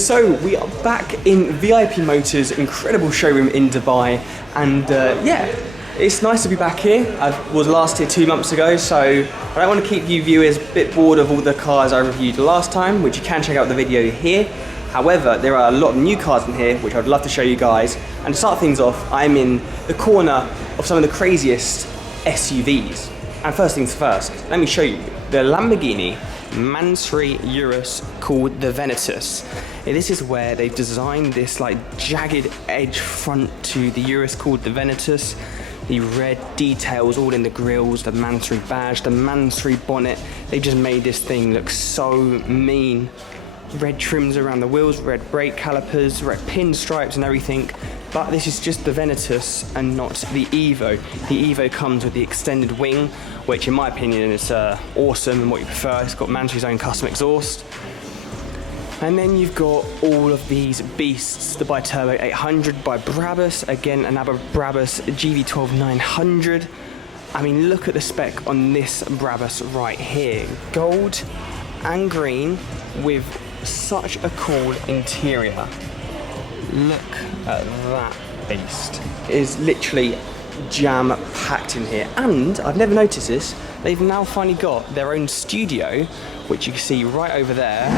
So we are back in VIP Motors' incredible showroom in Dubai, and yeah, it's nice to be back here. I was last here 2 months ago, so I don't want to keep you viewers a bit bored of all the cars I reviewed last time, which you can check out the video here. However, there are a lot of new cars in here, which I'd love to show you guys. And to start things off, I'm in the corner of some of the craziest SUVs. And first things first, let me show you the Lamborghini Mansory Urus called the Veneno. This is where they've designed this like jagged edge front to the Urus called the Veneno. The red details all in the grills, the Mansory badge, the Mansory bonnet. They just made this thing look so mean. Red trims around the wheels, red brake calipers, red pinstripes and everything. But this is just the Veneno and not the Evo. The Evo comes with the extended wing, which in my opinion is awesome and what you prefer. It's got Mansory's own custom exhaust. And then you've got all of these beasts, the Biturbo 800 by Brabus, again another Brabus GV12 900. I mean, look at the spec on this Brabus right here. Gold and green with such a cool interior. Look at that beast. It is literally jam-packed in here. And I've never noticed this, they've now finally got their own studio, which you can see right over there.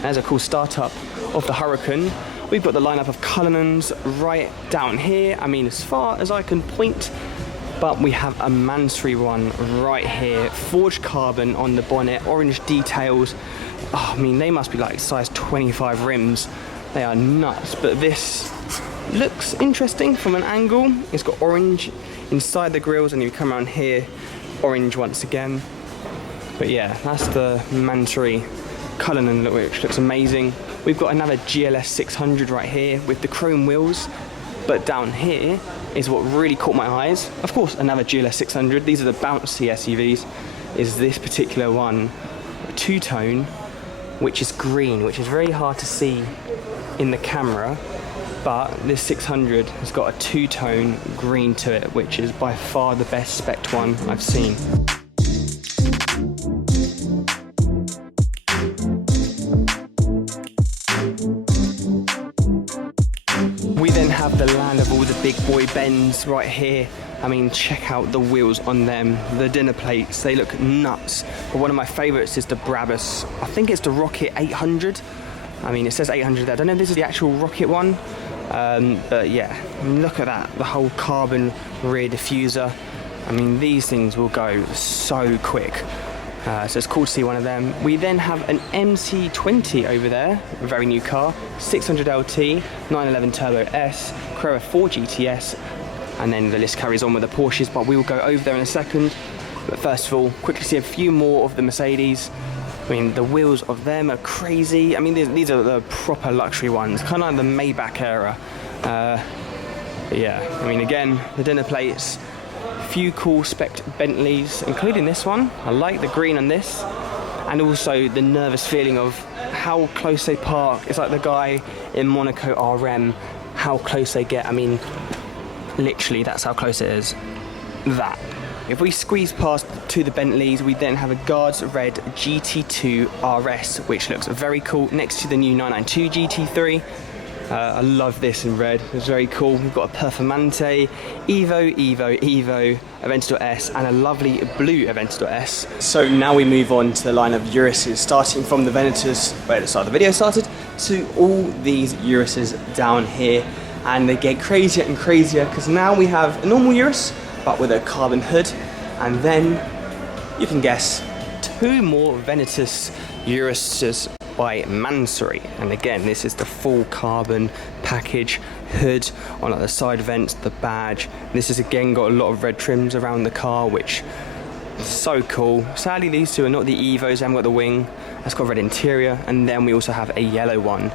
There's a cool startup of the Huracan. We've got the lineup of Cullinans right down here. I mean, as far as I can point, but we have a Mansory one right here. Forged carbon on the bonnet, orange details. Oh, I mean, they must be like size 25 rims. They are nuts, but this looks interesting from an angle. It's got orange inside the grills, and you come around here, orange once again. But yeah, that's the Mansory Cullinan, which looks amazing. We've got another GLS 600 right here with the chrome wheels, but down here is what really caught my eyes. Of course, another GLS 600. These are the bouncy SUVs. Is this particular one a two-tone, which is green, which is very hard to see in the camera, but this 600 has got a two-tone green to it, which is by far the best spec'd one I've seen. We then have the land of all the big boy Benz right here. I mean, check out the wheels on them, the dinner plates, they look nuts. But one of my favorites is the Brabus. I think it's the Rocket 800. I mean, it says 800 there. I don't know if this is the actual Rocket one, but yeah, look at that. The whole carbon rear diffuser. I mean, these things will go so quick. So it's cool to see one of them. We then have an MC20 over there, a very new car, 600 LT, 911 Turbo S, Carrera 4 GTS, and then the list carries on with the Porsches, but we will go over there in a second. But first of all, quickly see a few more of the Mercedes. I mean, the wheels of them are crazy. I mean, these are the proper luxury ones, kind of like the Maybach era. But yeah, I mean, again, the dinner plates, few cool spec Bentleys, including this one. I like the green on this, and also the nervous feeling of how close they park. It's like the guy in Monaco RM, how close they get. I mean, literally, that's how close it is. That. If we squeeze past to the Bentleys, we then have a Guards Red GT2 RS, which looks very cool, next to the new 992 GT3. I love this in red, it's very cool. We've got a Performante, Evo, Aventador S, and a lovely blue Aventador S. So now we move on to the line of Uruses, starting from the Venetos, where the start of the video started, to all these Uruses down here. And they get crazier and crazier, because now we have a normal Urus, but with a carbon hood, and then you can guess, two more Venetos Uruses by Mansory. And again, this is the full carbon package, hood on like the side vents, the badge. This has again got a lot of red trims around the car, which is so cool. Sadly, these two are not the Evos, they haven't got the wing. That's got red interior, and then we also have a yellow one.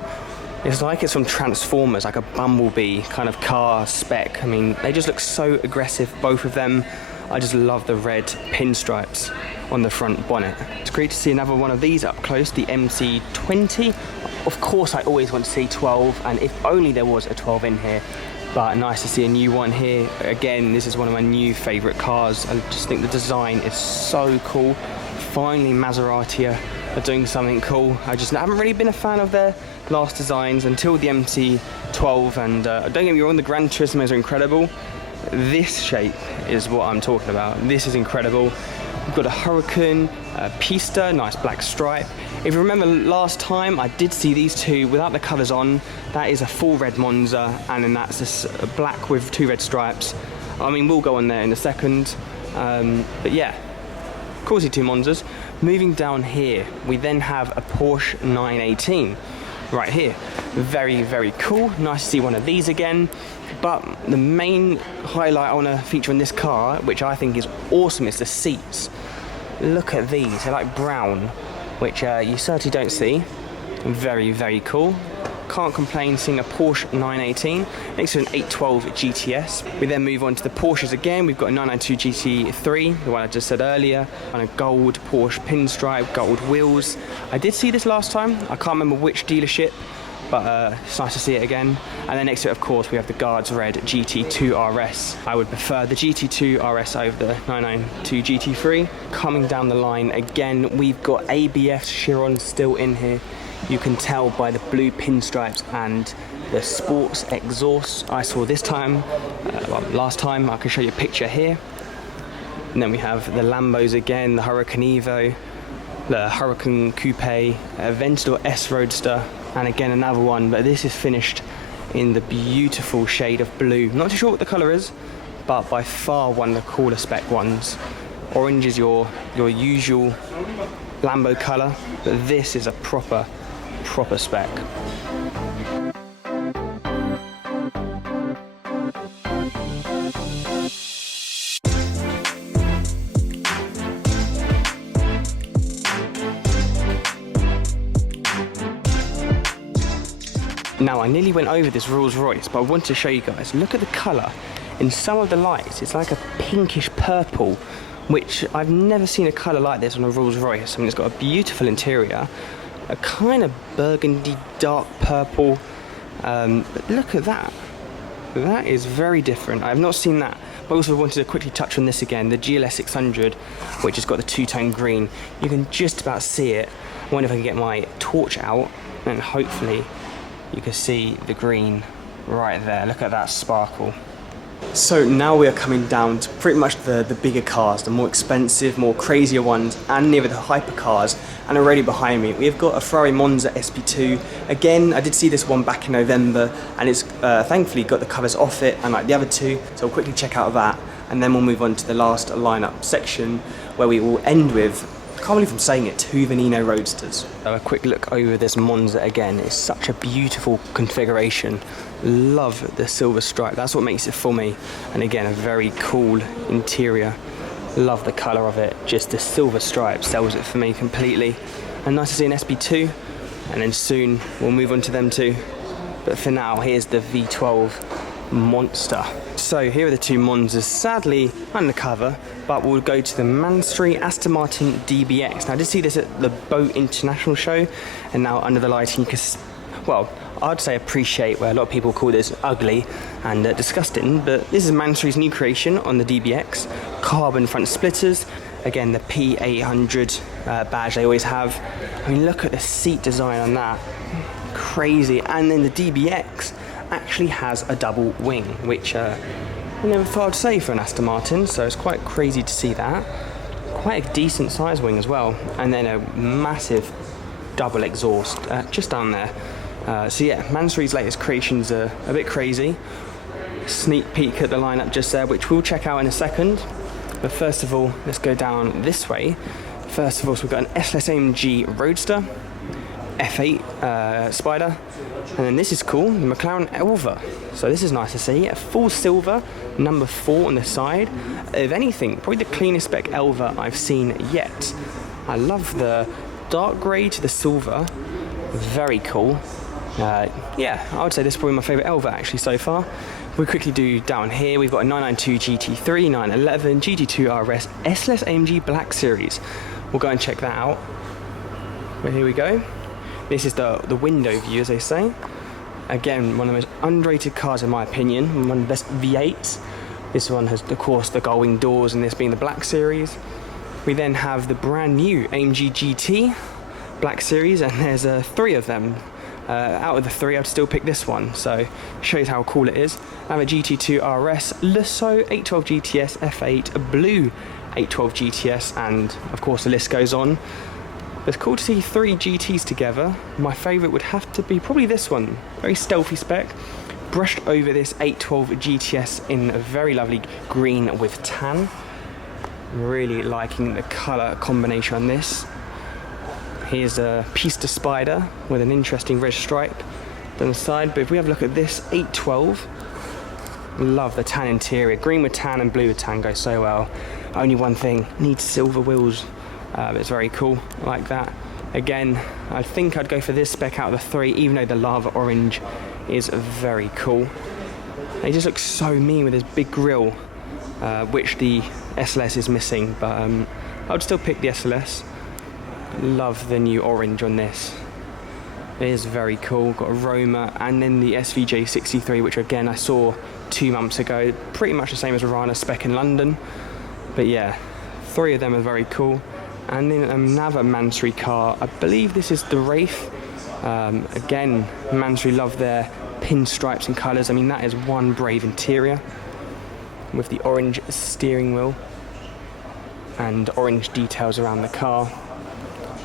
It's like it's from Transformers, like a Bumblebee kind of car spec. I mean, they just look so aggressive, both of them. I just love the red pinstripes on the front bonnet. It's great to see another one of these up close, the MC20. Of course, I always want to see 12, and if only there was a 12 in here. But nice to see a new one here. Again, this is one of my new favorite cars. I just think the design is so cool. Finally, Maserati are doing something cool. I just haven't really been a fan of their last designs until the MC12, and don't get me wrong, the Gran Turismos are incredible. This shape is what I'm talking about. This is incredible. We've got a Hurricane, Pista, nice black stripe. If you remember last time, I did see these two without the colours on. That is a full red Monza, and then that's this black with 2 red stripes. I mean, we'll go on there in a second. But yeah, course 2 Monzas. Moving down here, we then have a Porsche 918 right here. Very, very cool. Nice to see one of these again. But the main highlight I want to feature in this car, which I think is awesome, is the seats. Look at these. They're like brown, which you certainly don't see. Very, very cool. Can't complain seeing a Porsche 918 next to an 812 GTS. We then move on to the Porsches again. We've got a 992 GT3, the one I just said earlier, and a gold Porsche pinstripe, gold wheels. I did see this last time. I can't remember which dealership, but it's nice to see it again. And then next to it, of course, we have the Guards Red GT2 RS. I would prefer the GT2 RS over the 992 GT3. Coming down the line again, we've got ABS Chiron still in here. You can tell by the blue pinstripes and the sports exhaust I saw this time, last time. I can show you a picture here. And then we have the Lambos again, the Hurricane Evo, the Hurricane Coupe, Aventador S Roadster, and again another one, but this is finished in the beautiful shade of blue. Not too sure what the colour is, but by far one of the cooler spec ones. Orange is your usual Lambo colour, but this is a proper spec. Now, I nearly went over this Rolls Royce, but I want to show you guys. Look at the colour. In some of the lights, it's like a pinkish purple, which I've never seen a colour like this on a Rolls Royce. I mean, it's got a beautiful interior, a kind of burgundy dark purple, but look at that. That is very different. I have not seen that. But I also wanted to quickly touch on this again, the GLS 600, which has got the two-tone green. You can just about see it. I wonder if I can get my torch out, and hopefully you can see the green right there. Look at that sparkle. So now we are coming down to pretty much the bigger cars, the more expensive, more crazier ones, and near the hypercars. And already behind me, we've got a Ferrari Monza SP2. Again, I did see this one back in November, and it's thankfully got the covers off it, unlike the other two. So we'll quickly check out that, and then we'll move on to the last lineup section, where we will end with, I can't believe I'm saying it, 2 Veneno Roadsters. So a quick look over this Monza again. It's such a beautiful configuration. Love the silver stripe, that's what makes it for me. And again, a very cool interior. Love the colour of it, just the silver stripe sells it for me completely. And nice to see an SP2, and then soon we'll move on to them too. But for now, here's the V12 Monster. So here are the 2 Monzas, sadly undercover, but we'll go to the Mansory Aston Martin DBX. Now, I did see this at the Boat International show, and now under the lighting you can, well, I'd say appreciate, where a lot of people call this ugly and disgusting, but this is Mansory's new creation on the DBX. Carbon front splitters, again the P800 badge they always have. I mean, look at the seat design on that, crazy. And then the DBX actually has a double wing, which I never thought I'd say for an Aston Martin, so it's quite crazy to see that. Quite a decent size wing as well, and then a massive double exhaust just down there. So yeah, Mansory's latest creations are a bit crazy. Sneak peek at the lineup just there, which we'll check out in a second. But first of all, let's go down this way. First of all, so we've got an SLS-AMG Roadster, F8 Spider, and then this is cool, the McLaren Elva. So this is nice to see, a full silver, number 4 on the side. If anything, probably the cleanest spec Elva I've seen yet. I love the dark grey to the silver, very cool. Yeah, I would say this is probably my favourite Elva actually so far. We'll quickly do down here, we've got a 992 GT3, 911, GT2 RS, SLS-AMG Black Series. We'll go and check that out. But here we go. This is the window view, as they say. Again, one of the most underrated cars in my opinion, one of the best V8s. This one has, of course, the gull-wing doors, and this being the Black Series. We then have the brand new AMG GT, Black Series, and there's 3 of them. Out of the 3, I'd still pick this one, so shows how cool it is. I have a GT2 RS, Lusso 812 GTS F8, Blue 812 GTS, and of course the list goes on. It's cool to see 3 GTs together. My favourite would have to be probably this one. Very stealthy spec. Brushed over this 812 GTS in a very lovely green with tan. Really liking the colour combination on this. Here's a Pista Spider with an interesting red stripe down the side. But if we have a look at this 812, love the tan interior. Green with tan and blue with tan go so well. Only one thing, needs silver wheels. It's very cool, I like that. Again, I think I'd go for this spec out of the 3, even though the lava orange is very cool. It just looks so mean with this big grille, which the SLS is missing, but I would still pick the SLS. Love the new orange on this. It is very cool. Got a Roma, and then the SVJ 63, which again I saw 2 months ago. Pretty much the same as Rana spec in London. But yeah, 3 of them are very cool. And then another Mansory car, I believe this is the Wraith. Again, Mansory love their pinstripes and colours. I mean, that is one brave interior with the orange steering wheel and orange details around the car.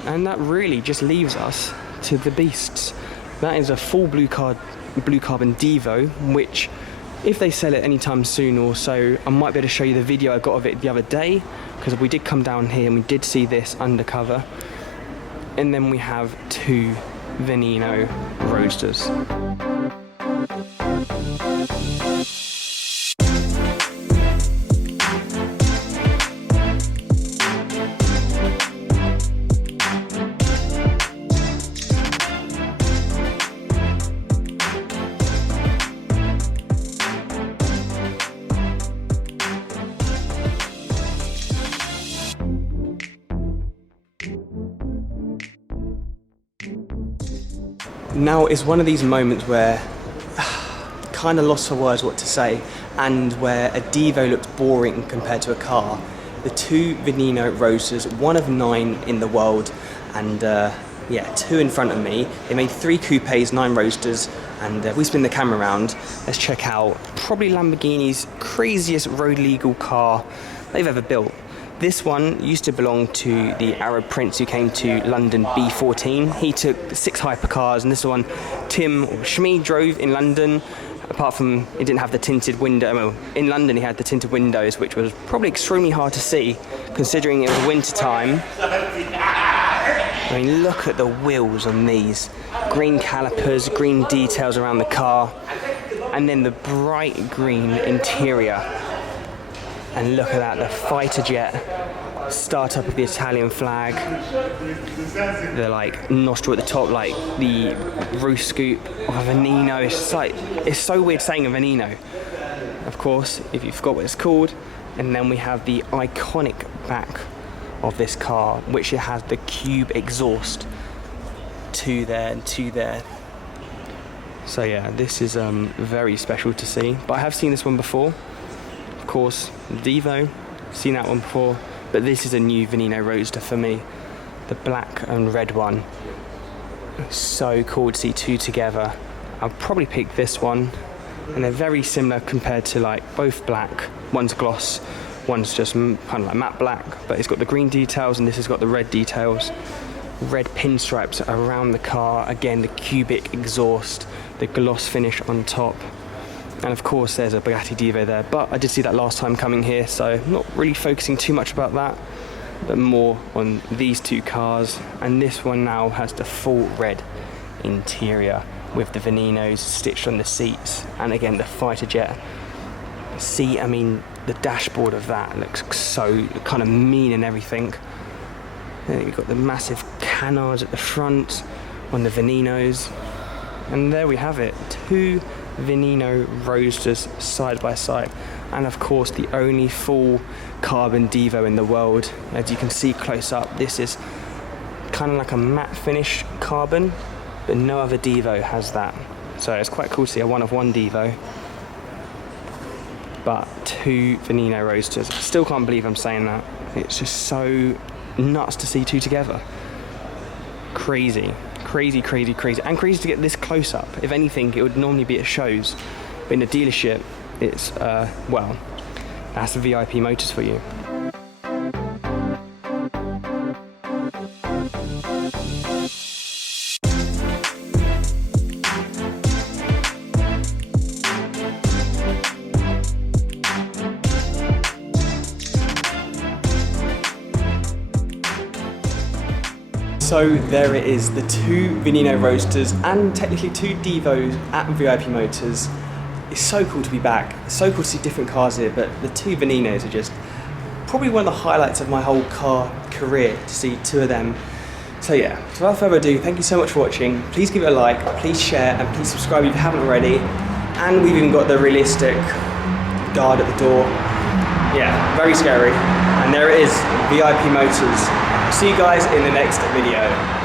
And that really just leaves us to the beasts. That is a full blue carbon Divo, which if they sell it anytime soon or so, I might be able to show you the video I got of it the other day, because we did come down here and we did see this undercover. And then we have 2 Veneno Roadsters. Now is one of these moments where kind of lost for words what to say, and where a Divo looked boring compared to a car. The 2 Veneno Roadsters, 1 of 9 in the world, and yeah, 2 in front of me. They made 3 coupes, 9 Roadsters, and if we spin the camera around, let's check out probably Lamborghini's craziest road legal car they've ever built. This one used to belong to the Arab prince who came to London B14. He took 6 hypercars, and this one Tim or Shmi drove in London. Apart from it didn't have the tinted window, well, in London he had the tinted windows, which was probably extremely hard to see considering it was winter time. I mean, look at the wheels on these. Green calipers, green details around the car, and then the bright green interior. And look at that, the fighter jet, start up with the Italian flag, the like nostril at the top, like the roof scoop of a Veneno. It's just like, it's so weird saying a Veneno, of course, if you forgot what it's called. And then we have the iconic back of this car, which it has the cube exhaust, 2 there and 2 there. So yeah, this is very special to see, but I have seen this one before. Of course, Divo, seen that one before, but this is a new Veneno Roadster for me. The black and red one. So cool to see 2 together. I'll probably pick this one, and they're very similar compared to like both black. One's gloss, one's just kind of like matte black, but it's got the green details and this has got the red details. Red pinstripes around the car, again the cubic exhaust, the gloss finish on top. And of course there's a Bugatti Divo there, but I did see that last time coming here, so not really focusing too much about that, but more on these 2 cars. And this one now has the full red interior with the Venenos stitched on the seats, and again the fighter jet. See, I mean, the dashboard of that looks so kind of mean and everything. Then you've got the massive canards at the front on the Venenos, and there we have it, 2 Veneno Roadsters side by side, and of course the only full carbon Divo in the world. As you can see close up, this is kind of like a matte finish carbon, but no other Divo has that, so it's quite cool to see a 1 of 1 Divo, but 2 Veneno Roadsters. I still can't believe I'm saying that. It's just so nuts to see 2 together. crazy, crazy, crazy, crazy, and crazy to get this close up. If anything, it would normally be at shows, but in a dealership, it's well, that's the VIP Motors for you. So there it is, the two Veneno Roadsters and technically two Divos at VIP Motors. It's so cool to be back, so cool to see different cars here, but the two Venenos are just probably one of the highlights of my whole car career, to see two of them. So yeah, so without further ado, thank you so much for watching. Please give it a like, please share, and please subscribe if you haven't already. And we've even got the realistic guard at the door. Yeah, very scary. And there it is, VIP Motors. See you guys in the next video.